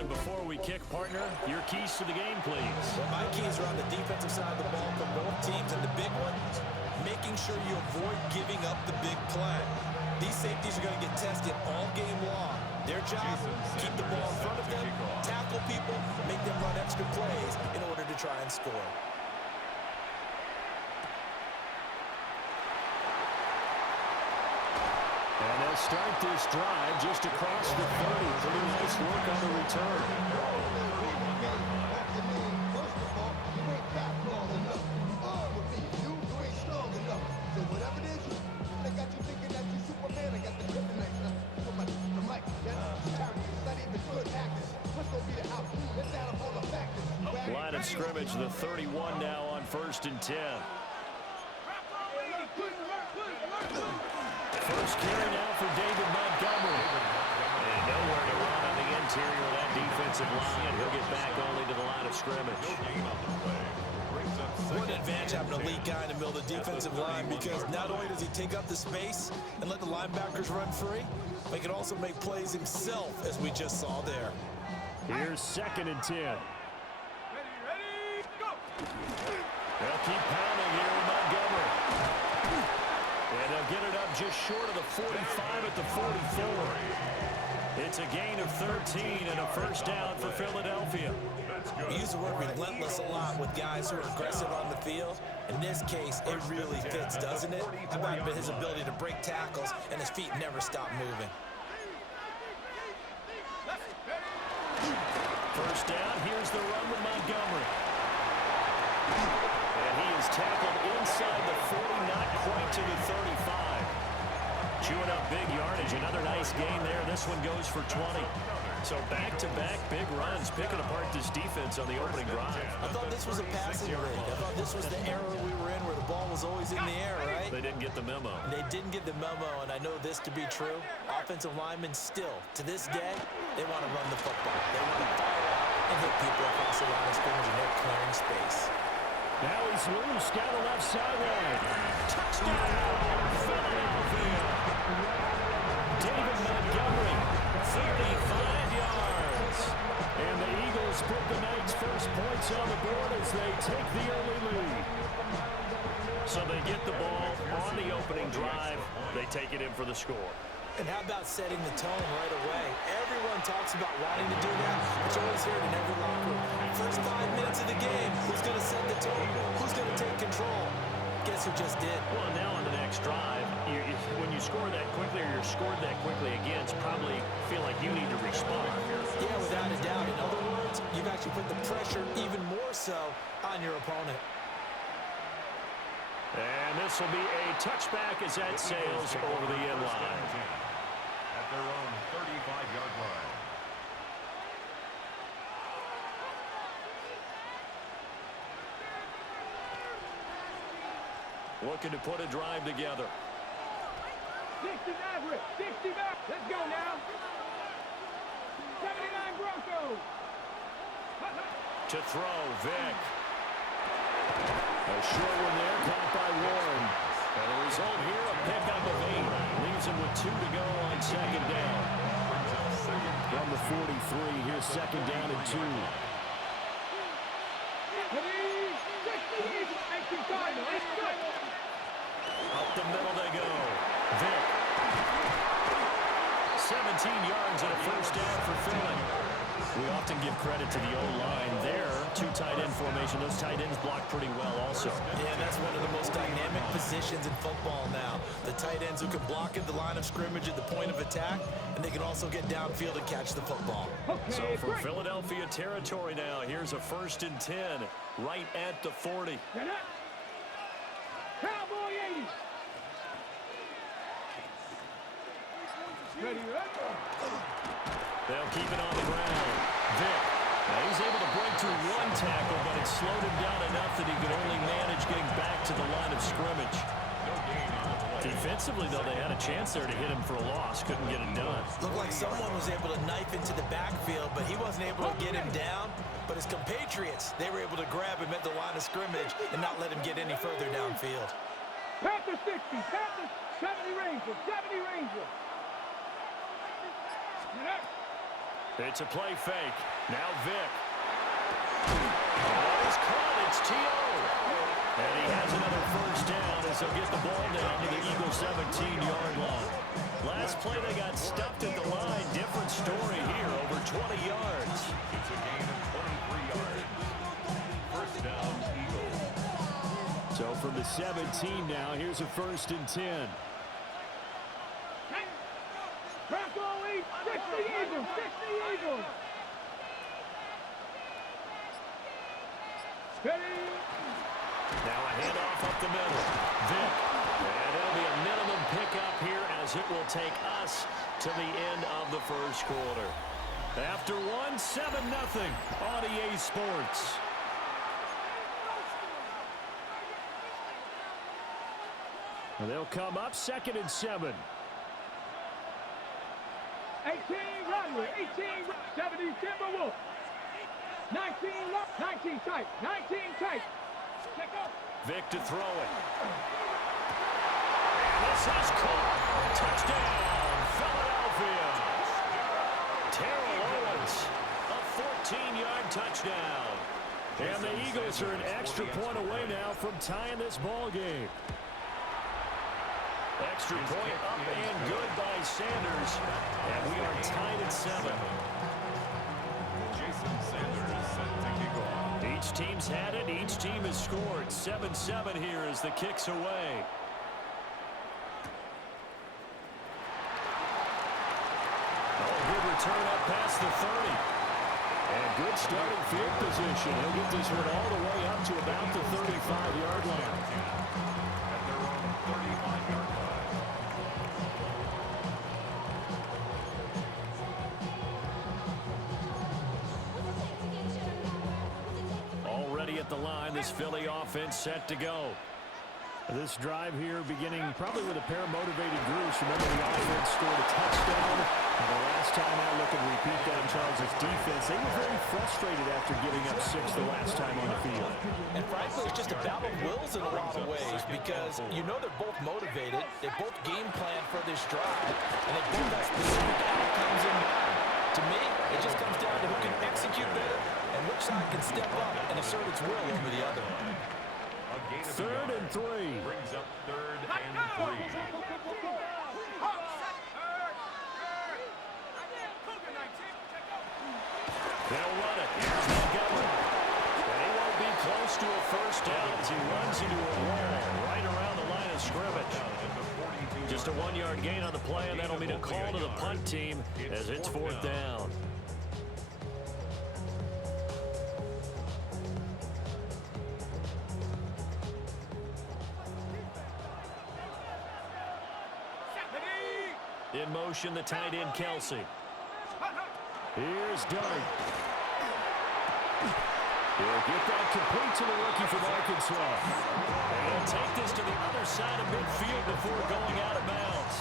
And before we kick, partner, your keys to the game, please. Well, my keys are on the defensive side of the ball for both teams. And the big one, making sure you avoid giving up the big play. These safeties are going to get tested all game long. Their job, keep the ball in front of them, tackle people, make them run extra plays in order to try and score. And they'll start this drive just across the 30. Pretty nice work on the return. Line of scrimmage, the 31 now on 1st and 10. First carry now for David Montgomery. And nowhere to run on the interior of that defensive line. He'll get back only to the line of scrimmage. What an advantage having an elite guy in the middle of the defensive line, because not only does he take up the space and let the linebackers run free, but he can also make plays himself, as we just saw there. Here's 2nd and 10. Ready, go! They'll keep pounding here with Montgomery. And they'll get it up just short of the 45 at the 44. It's a gain of 13 and a first down for Philadelphia. We use the word relentless a lot with guys who are aggressive on the field. In this case, it really fits, doesn't it? How about his ability to break tackles and his feet never stop moving? First down, here's the run with Montgomery. And he is tackled inside the 40, not quite to the 35. Chewing up big yardage, another nice gain there. This one goes for 20. So back-to-back big runs, picking apart this defense on the opening drive. I thought this was a passing league. I thought this was the era we were in where the ball was always in the air, right? They didn't get the memo. They didn't get the memo, and I know this to be true. Offensive linemen still, to this day, they want to run the football. They want to fire out and hit people across the line of scrimmage, and they're clearing space. Now he's loose, down the left sideline. Touchdown, Philadelphia. David Montgomery, 35 yards. And the Eagles put the night's first points on the board as they take the early lead. So they get the ball on the opening drive. They take it in for the score. And how about setting the tone right away? Everyone talks about wanting to do that, but you always hear it in every locker room. First 5 minutes of the game, who's going to set the tone? Who's going to take control? Guess who just did? Well, now on the next drive, when you score that quickly or you're scored that quickly against, probably feel like you need to respond. Yeah, without a doubt. In other words, you've actually put the pressure even more so on your opponent. And this will be a touchback as that sails over the end line. At their own 35-yard line. Looking to put a drive together. 60 Maverick, 60 back. Let's go now. 79 Broncos. To throw, Vic. A short one there, caught by Warren. And the result here, a pickup of 8. Leaves him with 2 to go on 2nd down. From the 43, here's 2nd down and 2. Up the middle they go. Vic. 17 yards and a first down for Philly. We often give credit to the O-line there. 2 tight end formation. Those tight ends block pretty well also. Yeah, that's one of the most dynamic positions in football now. The tight ends who can block at the line of scrimmage at the point of attack, and they can also get downfield and catch the football. So from Philadelphia territory now, here's a 1st and 10 right at the 40. Cowboy 80. Ready, They'll keep it on the ground. Vic. Now he's able to break through 1 tackle, but it slowed him down enough that he could only manage getting back to the line of scrimmage. Defensively, though, they had a chance there to hit him for a loss. Couldn't get it done. Looked like someone was able to knife into the backfield, but he wasn't able to get him down. But his compatriots, they were able to grab him at the line of scrimmage and not let him get any further downfield. Panther 60, Panther 70 Rangers, 70 Rangers. It's a play fake. Now Vic. That is caught. It's T.O. And he has another first down as he'll get the ball down to the Eagles' 17-yard line. Last play they got stuffed at the line. Different story here, over 20 yards. It's a gain of 23 yards. First down, Eagles. So from the 17 now, here's a 1st and 10. Now a handoff up the middle. Vic. And it'll be a minimum pickup here as it will take us to the end of the first quarter. After one, 7-0 on EA Sports. And they'll come up 2nd and 7. 18 Rodway, 18 70 Timberwolves. 19 tight, 19 tight. Check out. Vic to throw it. And this is caught. Touchdown, Philadelphia. Terrell Owens, a 14-yard touchdown. And the Eagles are an extra point away now from tying this ball game. Extra point up and good by Sanders. And we are tied at 7. Jason Sanders set to kick off. Each team's had it. Each team has scored. 7-7 here as the kick's away. Oh, good return up past the 30. And good starting field position. He'll get this one all the way up to about the 35-yard line. At their own 35-yard line. Already at the line, this Philly offense set to go. This drive here beginning probably with a pair of motivated groups. Remember, the offense scored a touchdown. And the last time out, look and repeat that in Charles' defense. They were very frustrated after giving up 6 the last time on the field. And frankly, it's just a battle of wills in a lot of ways because you know they're both motivated. They both game plan for this drive, and they both have specific outcomes in mind. To me, it just comes down to who can execute better and which side can step up and assert its will over the other. 3rd and 3. Brings up 3rd and 3. They'll run it. Here's Montgomery. And he won't be close to a first down as he runs into a wall right around the line of scrimmage. Just a 1-yard gain on the play, and that'll mean a call to the punt team as it's 4th down. In motion, the tight end, Kelsey. Here's Dart. He'll get that complete to the rookie from Arkansas. And he'll take this to the other side of midfield before going out of bounds.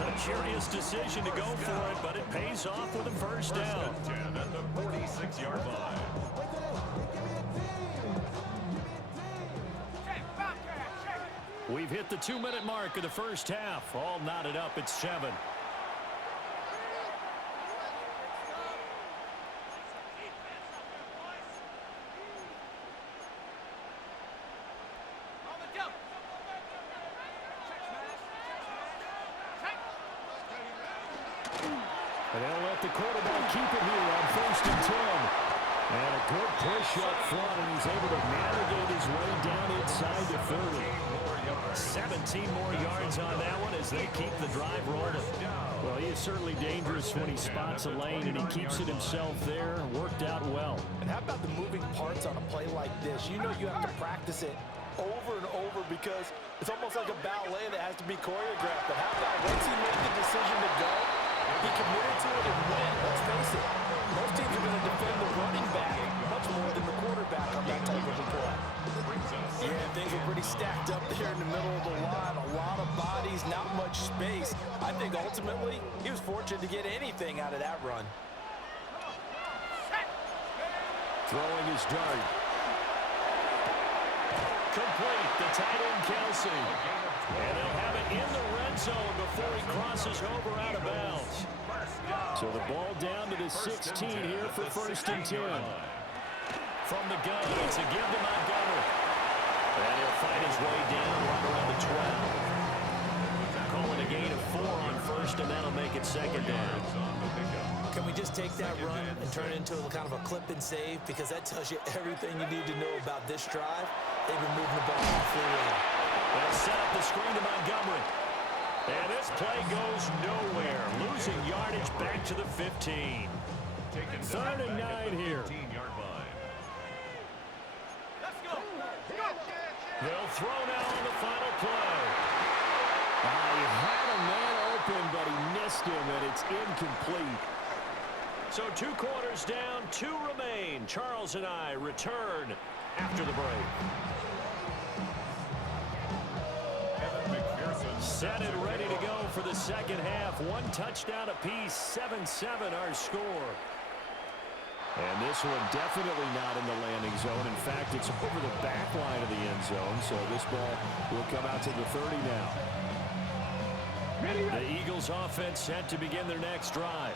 A curious decision to go for it, but it pays off with a first down. 10 at the 46-yard line. We've hit the 2-minute mark of the first half. All knotted up at 7. And they'll let the quarterback keep it here on 1st and 10. And a good push up front, and he's able to navigate his way down inside the 30. 17 more yards on that one as they keep the drive rolling. Well, he is certainly dangerous when he spots a lane, and he keeps it himself there. Worked out well. And how about the moving parts on a play like this? You know you have to practice it over and over because it's almost like a ballet that has to be choreographed. But how about once he made the decision to go, he committed to it and went. Let's face it, most teams are going to defend the running back much more than the quarterback on that type of a play. Yeah, things were pretty stacked up there in the middle of the line. A lot of bodies, not much space. I think ultimately he was fortunate to get anything out of that run. Throwing his dart. complete. The tight end, Kelsey. And they'll have it in the red zone before he crosses over out of bounds. So the ball down to the 16 here for 1st and 10. From the gun, it's a give to Montgomery. And he'll find his way down right around the 12. Calling a gain of 4 on 1st, and that'll make it 2nd down. Can we just take that run and turn it into kind of a clip and save? Because that tells you everything you need to know about this drive. They've been moving the ball completely. They'll set up the screen to Montgomery. And this play goes nowhere. Losing yardage back to the 15. 3rd and 9 here. They'll throw now on the final play. He had a man open, but he missed him, and it's incomplete. So 2 quarters down, 2 remain. Charles and I return after the break. Set and ready to go for the 2nd half. 1 touchdown apiece, 7-7 our score. And this one definitely not in the landing zone. In fact, it's over the back line of the end zone, so this ball will come out to the 30 now. The Eagles offense set to begin their next drive.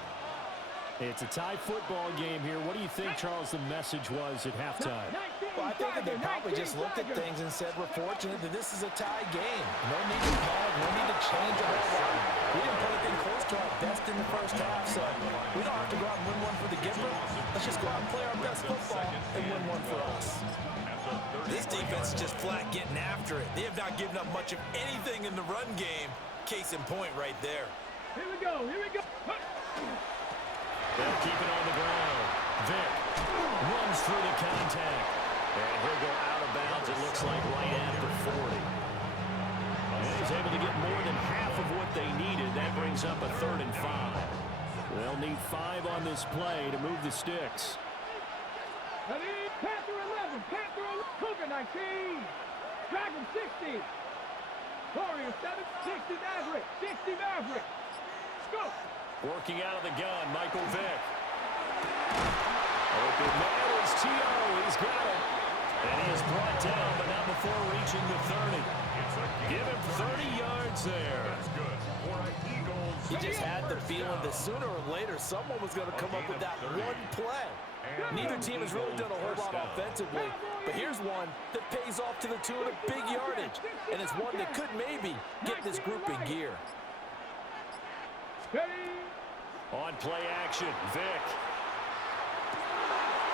It's a tie football game here. What do you think, Charles, the message was at halftime? Well, I think that they probably just looked at things and said, we're fortunate that this is a tie game. No need to panic, no need to change a whole lot. We didn't put anything close to our best in the first half, so we don't have to go out and win one for the giver. Let's just go out and play our best football and win one for us. This defense is just flat getting after it. They have not given up much of anything in the run game. Case in point right there. Here we go, here we go. They'll keep it on the ground. Vick runs through the contact. And he'll go out of bounds, it looks like, right at the 40. And he's able to get more than half of what they needed. That brings up a 3rd and 5. They'll need 5 on this play to move the sticks. Panther 11, Panther 11, Cougar 19, Dragon 60, Warrior 7, 60 Maverick, 60 Maverick. Go! Working out of the gun, Michael Vick. Open man is T.O. He's got it. And he is brought down, but not before reaching the 30. Give him 30 yards there. He just had the feeling that sooner or later someone was going to come up with that one play. Neither team has really done a whole lot offensively, but here's one that pays off to the tune of big yardage, and it's one that could maybe get this group in gear. On play action, Vick.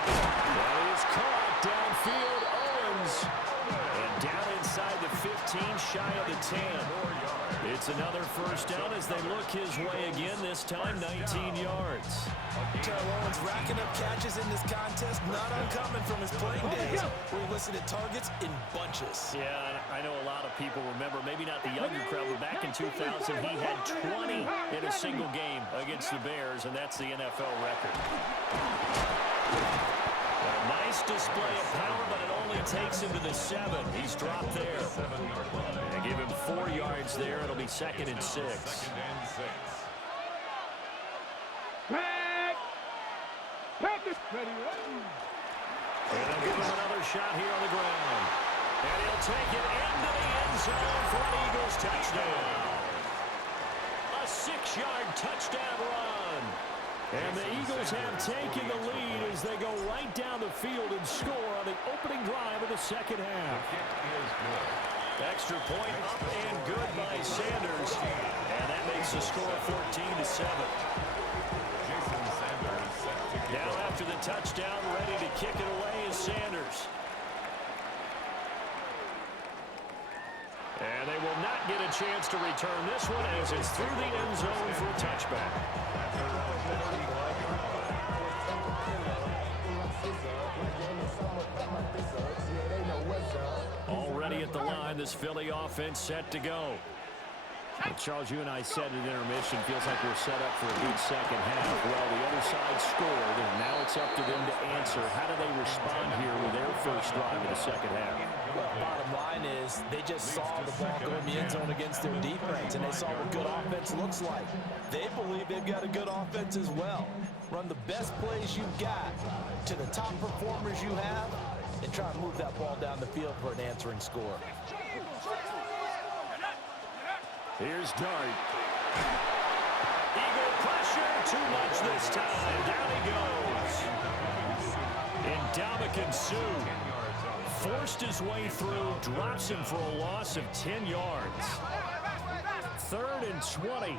That is caught downfield, Owens. And down inside the 15, shy of the 10. It's another 1st down as they look his way again, this time 19 yards. Terrell Owens racking up catches in this contest, not uncommon from his playing days, where he listed at targets in bunches. Yeah, I know a lot of people remember, maybe not the younger crowd, but back in 2000, he had 20 in a single game against the Bears, and that's the NFL record. A nice display of power, but it only takes him to the 7. He's dropped there. They give him 4 yards there. It'll be 2nd and 6. And they'll give him another shot here on the ground. And he'll take it into the end zone for an Eagles touchdown. A 6-yard touchdown run. And the Eagles have taken the lead as they go right down the field and score on the opening drive of the 2nd half. Extra point up and good by Sanders. And that makes the score 14-7. Now after the touchdown, ready to kick it away is Sanders. And they will not get a chance to return this one as it's through the end zone for a touchback. Already at the line, this Philly offense set to go. Well, Charles, you and I said at intermission, feels like we're set up for a good 2nd half. Well, the other side scored, and now it's up to them to answer. How do they respond here with their 1st drive in the 2nd half? Well, bottom line is they just saw the ball go in the end zone against their defense, and they saw what good offense looks like. They believe they've got a good offense as well. Run the best plays you've got to the top performers you have, and try and move that ball down the field for an answering score. Here's Dart. Eagle pressure, too much this time. Down he goes. And Ndamukong Suh forced his way through, drops him for a loss of 10 yards. 3rd and 20.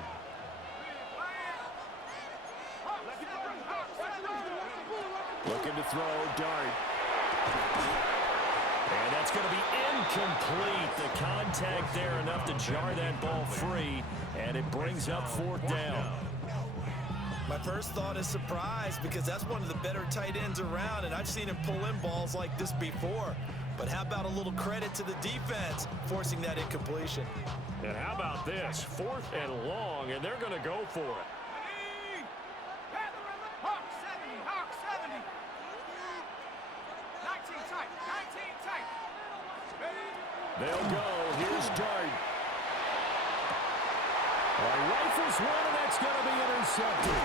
Looking to throw, Dart. And that's going to be incomplete. The contact there enough to jar that ball free, and it brings up 4th down. My first thought is surprise because that's one of the better tight ends around, and I've seen him pull in balls like this before. But how about a little credit to the defense forcing that incompletion? And how about this? 4th and long, and they're going to go for it. Hawk 70, Hawk 70. 19 tight, 19 tight. They'll go. Here's Dart. Rifles one, and that's going to be intercepted.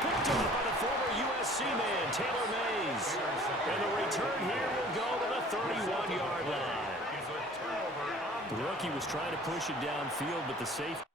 Picked up by the former USC man, Taylor Mays. And the return here will go to the 31-yard line. The rookie was trying to push it downfield, but the safety